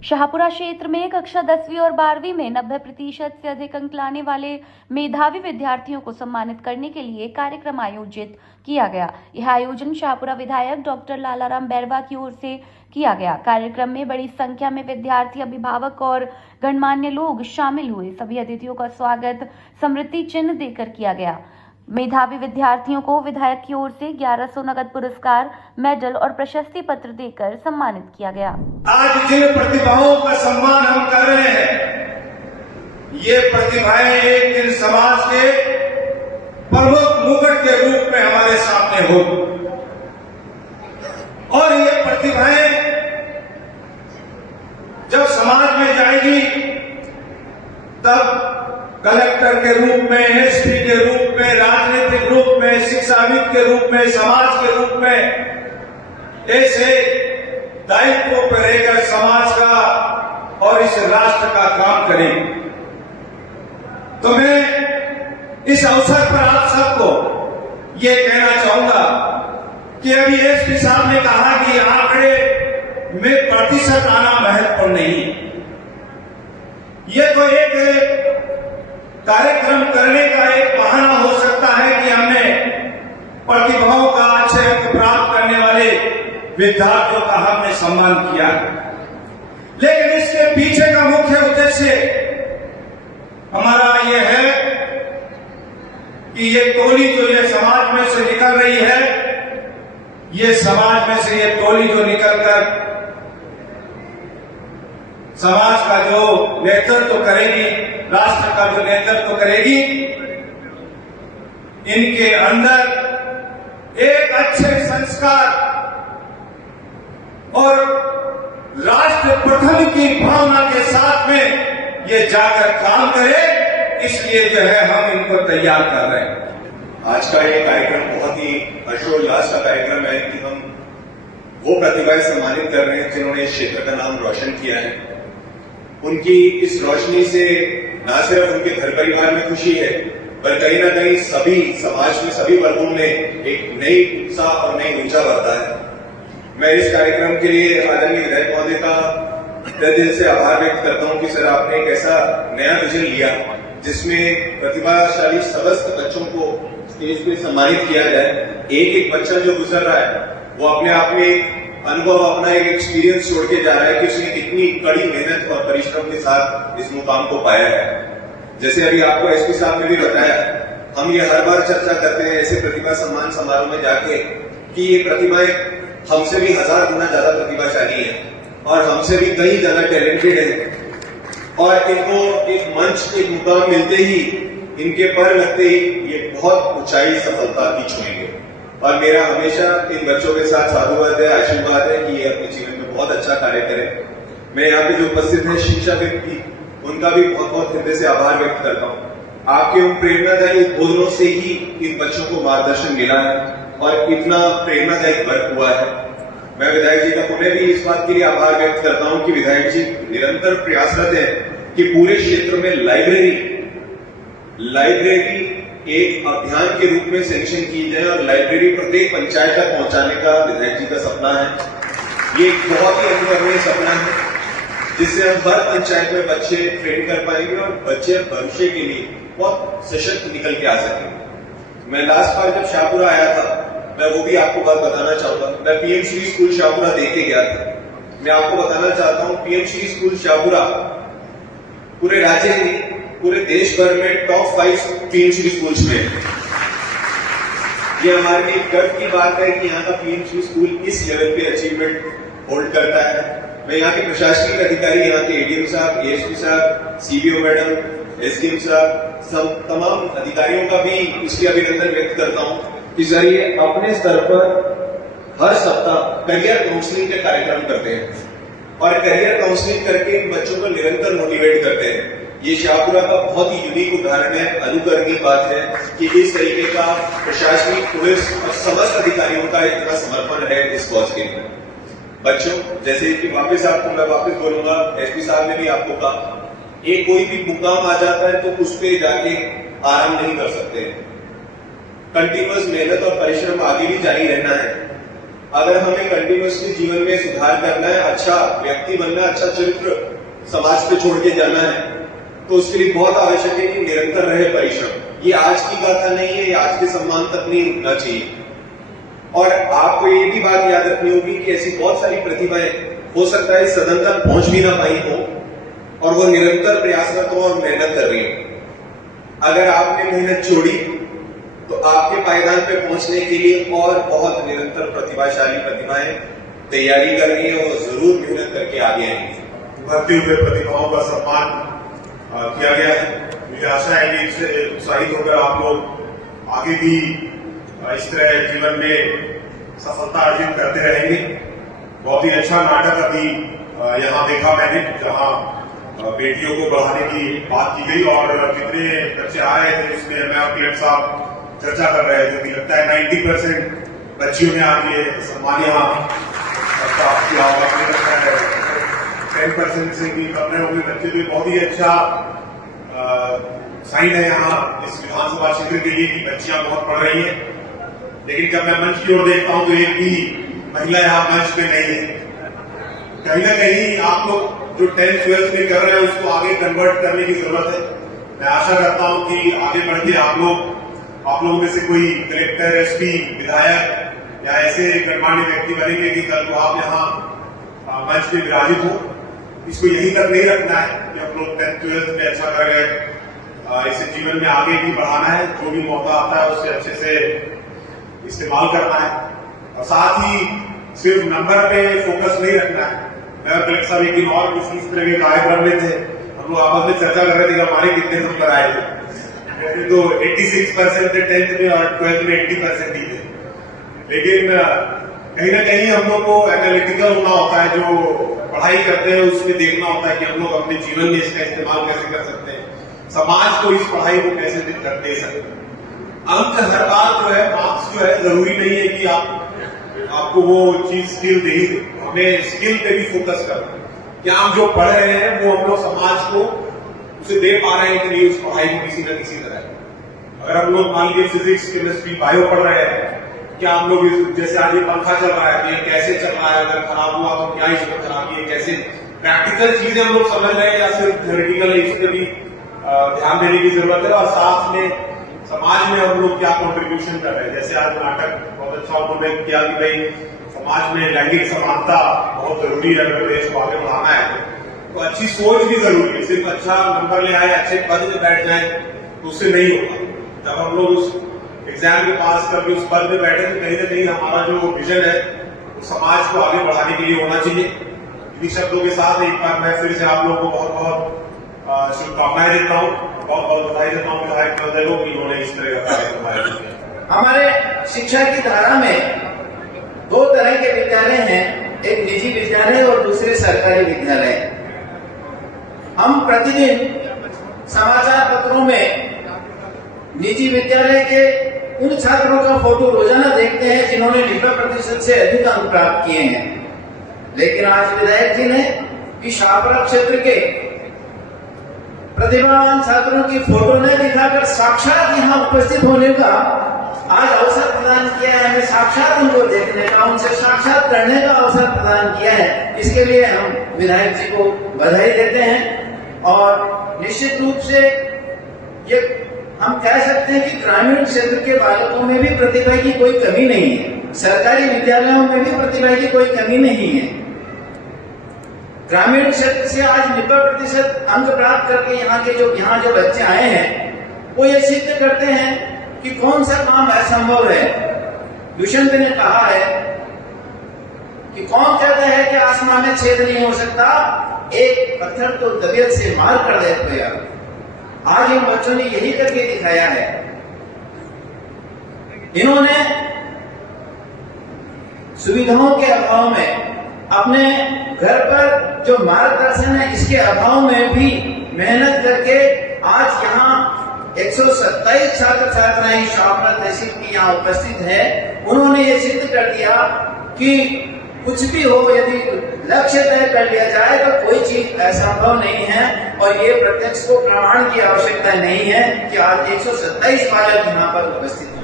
शाहपुरा क्षेत्र में कक्षा 10वीं और 12वीं में 90% से अधिक अंक लाने वाले मेधावी विद्यार्थियों को सम्मानित करने के लिए कार्यक्रम आयोजित किया गया। यह आयोजन शाहपुरा विधायक डॉक्टर लालाराम बैरवा की ओर से किया गया। कार्यक्रम में बड़ी संख्या में विद्यार्थी, अभिभावक और गणमान्य लोग शामिल हुए। सभी अतिथियों का स्वागत स्मृति चिन्ह देकर किया गया। मेधावी विद्यार्थियों को विधायक की ओर से 1100 नगद पुरस्कार, मेडल और प्रशस्ति पत्र देकर सम्मानित किया गया। आज जिन प्रतिभाओं का सम्मान हम कर रहे हैं, ये प्रतिभाएं एक दिन समाज के प्रमुख मुकुट के रूप में हमारे सामने होगी और ये प्रतिभाएं जब समाज में जाएगी तब कलेक्टर के रूप में, एसपी के रूप में, राजनीतिक रूप में, शिक्षाविद के रूप में, समाज के रूप में ऐसे दायित्वों पर रहकर समाज का और इस राष्ट्र का काम करेंगे। तो मैं इस अवसर पर आप सबको ये कहना चाहूंगा कि अभी एसपी साहब ने कहा कि आंकड़े में प्रतिशत आना महत्वपूर्ण नहीं है। ये तो एक कार्यक्रम करने का एक बहाना हो सकता है कि हमने प्रतिभाओं का अच्छे अंक प्राप्त करने वाले विद्यार्थियों का हमने सम्मान किया, लेकिन इसके पीछे का मुख्य उद्देश्य हमारा ये है कि ये टोली जो ये समाज में से निकल रही है, ये समाज में से ये टोली जो निकलकर समाज का जो नेतृत्व करेगी, राष्ट्र का जो नेतृत्व करेगी, इनके अंदर एक अच्छे संस्कार और राष्ट्र प्रथम की भावना के साथ में ये जाकर काम करे, इसलिए जो है हम इनको तैयार कर रहे हैं। आज का ये कार्यक्रम बहुत ही हर्षोल्लास का कार्यक्रम है कि हम वो प्रतिभाएं सम्मानित कर रहे हैं जिन्होंने इस क्षेत्र का नाम रोशन किया है। उनकी इस रोशनी से न सिर्फ उनके घर परिवार में खुशी है, पर कहीं ना कहीं सभी समाज में, सभी वर्गों में एक नई उत्साह और नई ऊर्जा बढ़ता है। मैं इस कार्यक्रम के लिए आदरणीय विधायक महोदय का तहे दिल से आभार व्यक्त करता हूं कि सर आपने एक ऐसा नया विजन लिया जिसमें प्रतिभाशाली समस्त बच्चों को स्टेज पे सम्मानित किया जाए। एक एक बच्चा जो गुजर रहा है वो अपने आप में एक अनुभव, अपना एक एक्सपीरियंस छोड़ के जा रहा है कि उसने कितनी कड़ी मेहनत और परिश्रम के साथ इस मुकाम को पाया है। जैसे अभी आपको एसपी साहब ने भी बताया, हम ये हर बार चर्चा करते हैं ऐसे प्रतिभा सम्मान समारोह में जाके कि ये प्रतिभाएं हमसे भी 1000 गुना ज्यादा प्रतिभाशाली है और हमसे भी कहीं ज्यादा टैलेंटेड है और इनको एक मंच, एक मुकाम मिलते ही, इनके पर लगते ही ये बहुत ऊंचाई सफलता की छुएंगे। और मेरा हमेशा इन बच्चों के साथ साधुवाद है, आशीर्वाद है कि ये अपने जीवन में बहुत अच्छा कार्य करें। मैं यहाँ पे जो उपस्थित है शिक्षाविद भी, उनका भी बहुत बहुत हृदय से आभार व्यक्त करता हूँ। आपके उन प्रेरणादायी उद्बोधनों से ही इन बच्चों को मार्गदर्शन मिला है और इतना प्रेरणादायक वर्क हुआ है। मैं विधायक जी का पुनः भी इस बात के लिए आभार व्यक्त करता हूँ कि विधायक जी निरंतर प्रयासरत है कि पूरे क्षेत्र में लाइब्रेरी एक अभियान के रूप में सैंक्शन की जाए और लाइब्रेरी प्रत्येक पंचायत तक पहुंचाने का विधायक जी का सपना है। ये एक बहुत ही अनुकरणीय सपना है जिससे हम हर पंचायत में बच्चे ट्रेन कर पाएंगे और बच्चे भविष्य के लिए बहुत सशक्त निकल के आ सकेंगे। मैं लास्ट बार जब शाहपुरा आया था, मैं वो भी आपको बात बताना चाहूंगा। मैं पीएम श्री स्कूल शाहपुरा देख के गया था। मैं आपको बताना चाहता हूं पीएम श्री स्कूल शाहपुरा पूरे राज्य में, पूरे देश भर में टॉप 5 पीएम श्री स्कूल्स में। ये हमारे लिए गर्व की बात है कि यहाँ का पीएम श्री स्कूल इस लेवल पे अचीवमेंट होल्ड करता है। मैं यहाँ के प्रशासनिक अधिकारी, यहाँ के एडीएम साहब, एएसपी साहब, सीबीओ मैडम, एसडीएम साहब, सब तमाम अधिकारियों का भी इसलिए अभिनंदन व्यक्त करता हूँ कि सर ये अपने स्तर पर हर सप्ताह करियर काउंसलिंग के कार्यक्रम करते हैं और करियर काउंसलिंग करके इन बच्चों को निरंतर मोटिवेट करते हैं। ये शाहपुरा का बहुत ही यूनिक उदाहरण है, अनुकरणीय बात है कि इस तरीके का प्रशासनिक, पुलिस और समस्त अधिकारियों का इतना समर्पण है इस कॉज के लिए। बच्चों, जैसे कि वापस मैं वापस बोलूंगा, एसपी साहब ने भी आपको कहा, एक कोई भी मुकाम आ जाता है तो उस पर जाके आराम नहीं कर सकते। कंटिन्यूअस मेहनत और परिश्रम आगे भी जारी रहना है। अगर हमें कंटिन्यूअसली जीवन में सुधार करना है, अच्छा व्यक्ति बनना है, अच्छा चरित्र समाज पे छोड़ के जाना है, तो उसके लिए बहुत आवश्यक है कि निरंतर रहे परिश्रम। ये आज की गाथा नहीं है, ये आज के सम्मान तक नहीं रुकना चाहिए। और आपको ये भी बात याद रखनी होगी कि ऐसी बहुत सारी प्रतिभाएं हो सकता है सदन तक पहुंच भी ना पाई हो और वो निरंतर प्रयासरत हो और मेहनत कर रही हो। अगर आपने मेहनत छोड़ी तो आपके पायदान पे पहुंचने के लिए और बहुत निरंतर प्रतिभाशाली प्रतिभाएं तैयारी कर रही है और जरूर मेहनत करके आगे आएंगी। उभरते हुए प्रतिभाओं का सम्मान किया गया है। मुझे आशा है कि इससे उत्साहित होकर आप लोग आगे भी इस तरह जीवन में सफलता अर्जित करते रहेंगे। बहुत ही अच्छा नाटक अभी यहाँ देखा मैंने, जहाँ बेटियों को बढ़ाने की बात की गई और कितने बच्चे आ रहे थे उसमें मैं और क्लर्क साहब चर्चा कर रहे थे कि लगता है 90% बच्चियों ने आज ये सम्मान यहाँ प्राप्त किया होगा। मुझे लगता है 10% से भी कम रहे होंगे बच्चे, तो बहुत ही अच्छा साइन है यहाँ इस विधानसभा क्षेत्र के लिए कि बच्चियां बहुत पढ़ रही हैं। लेकिन जब मैं मंच की ओर देखता हूं तो एक भी महिला यहाँ मंच पे नहीं है। कहीं ना कहीं आप लोग जो 10th 12th में कर रहे हैं उसको आगे कन्वर्ट करने की जरूरत है। मैं आशा करता हूं कि आगे बढ़ के आप लोगों में से कोई कलेक्टर, एसपी, विधायक या ऐसे गणमान्य व्यक्ति बनेंगे कि कल को आप यहाँ मंच पे विराजित हो। इसको यहीं तक नहीं रखना है कि हम लोग 10th 12th में अच्छा कर गए, इसे जीवन में आगे भी बढ़ाना है। जो भी मौका आता है उससे अच्छे से इस्तेमाल करना है और साथ ही सिर्फ नंबर पे फोकस नहीं रखना है। मैं और कलेक्टर साहब एक दिन और इस तरह के कार्यक्रम में थे, हम लोग आपस में चर्चा कर रहे थे कि हमारे कितने नंबर आए थे। तो 86% थे 10th में और 12th में 80% ही थे। लेकिन कहीं ना कहीं हम लोग को एनालिटिकल होना होता है, जो पढ़ाई करते हैं उसमें देखना होता है कि हम लोग अपने जीवन में इसका इस्तेमाल कैसे कर सकते हैं, समाज को इस पढ़ाई को कैसे दे सकते हैं। अंक हर बार जो है, मार्क्स जो है जरूरी नहीं है कि आपको वो चीज स्किल दे ही दे। हमें स्किल पे भी फोकस करना है कि हम जो पढ़ रहे हैं वो हम लोग समाज को उसे दे पा रहे हैं कि नहीं, उस पढ़ाई को किसी न किसी तरह। अगर हम लोग मान लीजिए फिजिक्स, केमिस्ट्री, बायो पढ़ रहे हैं, क्या हम लोग जैसे आज ये पंखा चल रहा है तो ये कैसे चल रहा है, अगर खराब हुआ तो क्या इसमें खराबी है, कैसे प्रैक्टिकल चीजें हम लोग समझ रहे हैं या सिर्फ थ्योरेटिकल है, इस पर भी ध्यान देने की जरूरत है। और साथ में समाज में हम लोग क्या कंट्रीब्यूशन कर रहे हैं। जैसे आज नाटक बहुत अच्छा उन्होंने किया कि भाई समाज में लैंगिक समानता बहुत जरूरी है, अगर देश को आगे बढ़ाना है तो अच्छी सोच भी जरूरी है। सिर्फ अच्छा नंबर ले आए, अच्छे पद में बैठ जाए तो उससे नहीं होगा। जब हम लोग उस एग्जाम में पास करके उस पद में बैठे तो कहीं ना कहीं हमारा जो विजन है वो समाज को आगे बढ़ाने के लिए होना चाहिए। इन्हीं शब्दों के साथ एक बार मैं फिर से आप लोगों को बहुत बहुत शुभकामनाएं देता हूँ, बहुत बहुत बधाई देता हूँ विधायक महोदय को कि उन्होंने इस तरह का कार्यक्रम आयोजित किया। हमारे शिक्षा की धारा में दो तरह के विद्यालय हैं, एक निजी विद्यालय और दूसरे सरकारी विद्यालय। हम प्रतिदिन समाचार पत्रों में निजी विद्यालय के उन छात्रों का फोटो रोजाना देखते हैं जिन्होंने 90% से अधिक अंक प्राप्त किए हैं। लेकिन आज विधायक जी ने इस शाहपुरा क्षेत्र के प्रतिभावान छात्रों की फोटो न दिखाकर साक्षात यहाँ उपस्थित होने का आज अवसर प्रदान किया है। हमें साक्षात उनको देखने का, उनसे साक्षात करने का अवसर प्रदान किया है। इसके लिए हम विधायक जी को बधाई देते हैं। और निश्चित रूप से ये हम कह सकते हैं कि ग्रामीण क्षेत्र के बालकों में भी प्रतिभा की कोई कमी नहीं है, सरकारी विद्यालयों में भी प्रतिभा की कोई कमी नहीं है। ग्रामीण क्षेत्र से आज 90% अंक प्राप्त करके यहाँ जो बच्चे आए हैं वो ये सिद्ध करते हैं कि कौन सा काम असंभव है। दुष्यंत ने कहा है कि कौन कहता है कि आसमान में छेद नहीं हो सकता, एक पत्थर तो तबीयत से मार कर दे तो यार। आज इन बच्चों ने यही करके दिखाया है। इन्होंने सुविधाओं के अभाव में, अपने घर पर जो मार्गदर्शन है इसके अभाव में भी मेहनत करके आज यहाँ 127 छात्र छात्राएं शाहपुरा तहसील की यहाँ उपस्थित है। उन्होंने ये सिद्ध कर दिया कि कुछ भी हो, यदि लक्ष्य तय कर लिया जाए तो कोई चीज असंभव नहीं है। और ये प्रत्यक्ष को प्रमाण की आवश्यकता नहीं है कि आज 127 बालक यहाँ पर उपस्थित हैं।